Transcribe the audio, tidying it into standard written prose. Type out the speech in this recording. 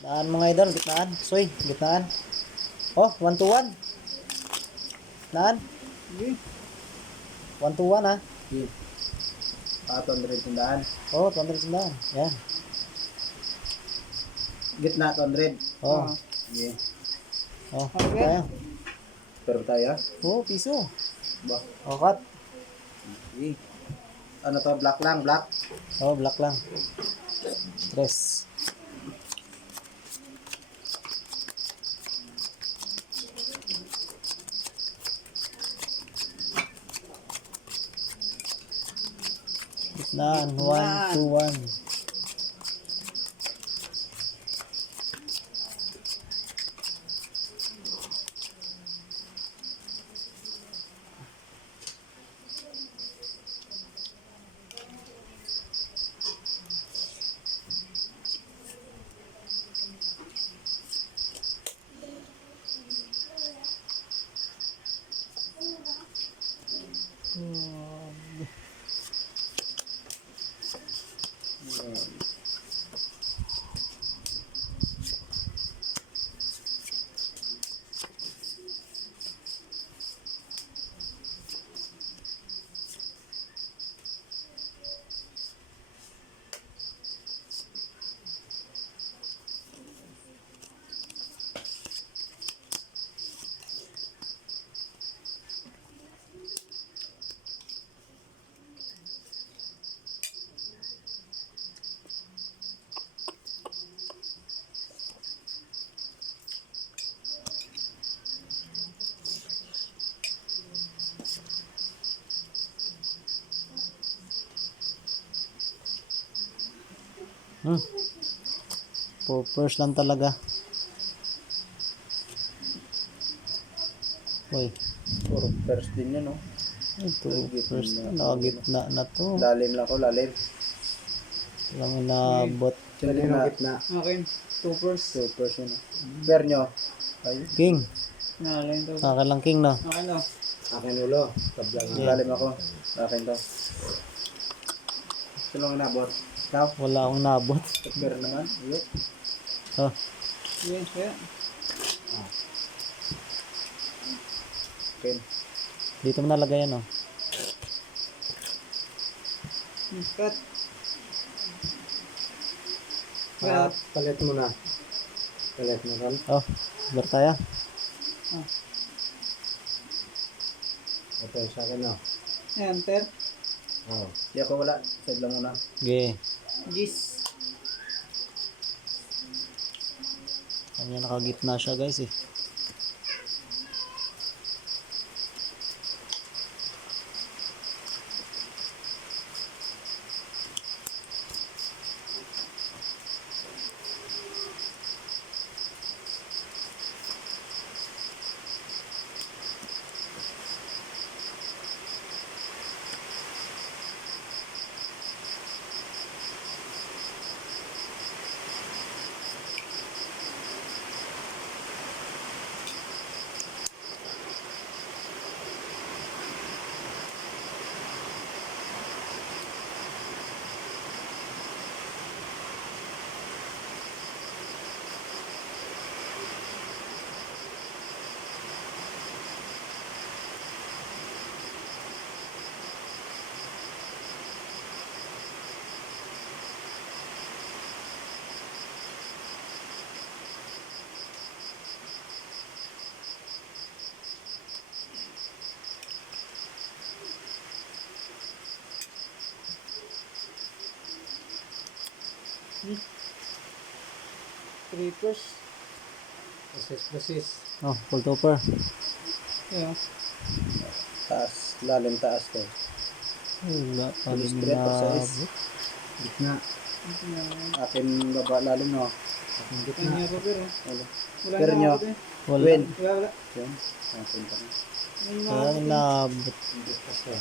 Daan mga idol, gitnaan. Soy, gitnaan. Oh, 1 to 1. Naan? Sige. 1 to 1 ha. Sige. 200 tandaan. Oh, 200 sandaan. Yan. Gitna 200. Oh. Sige. Oh, Okay. tayo. Pero tayo. Oh, piso. Ba? Oh, cut. Sige. Ano to? Black lang, black. Oh, black lang. Tres. Gitnaan. 1 to 1. Poppers lang talaga. Uy, Puro first din yun, no? ito first na gitna na to. Lalim lang ko, lalim. Lang inabot. Pwede na gitna. Akin. 2 first. 2%. Pair nyo. Ayun. King. Nakalain to. Akin lang king no. Akin to. Akin ulo. Tablang. Yeah. Lalim ako. Akin to. Sino ang nabot? Ikaw? Wala akong nabot. Pair naman. Ayun. Oh, Sige. Kaya. Okay. dito mo nalagay yan oh. Cut. Palit mo na. Palit mo ron. Oh, bar tayo. Okay, sa akin na. Enter. Oo. Di ako wala. Side lang muna. Okay. Gis. Kanya nakagitna siya guys eh. Three first. Process. Oh, full topper. Yeah. Taas. Lalim taas to. Wala pa rin Straight or nabot. size? Gitna. Akin baba lalim, no? Akin gitna. Kanya ko pero. Wala. Wala Pero na nyo. ako eh. Wala. Win. Wala. Yan. Akin pa rin. Wala na Wala ako rin eh. nabot. Hindi pa siya.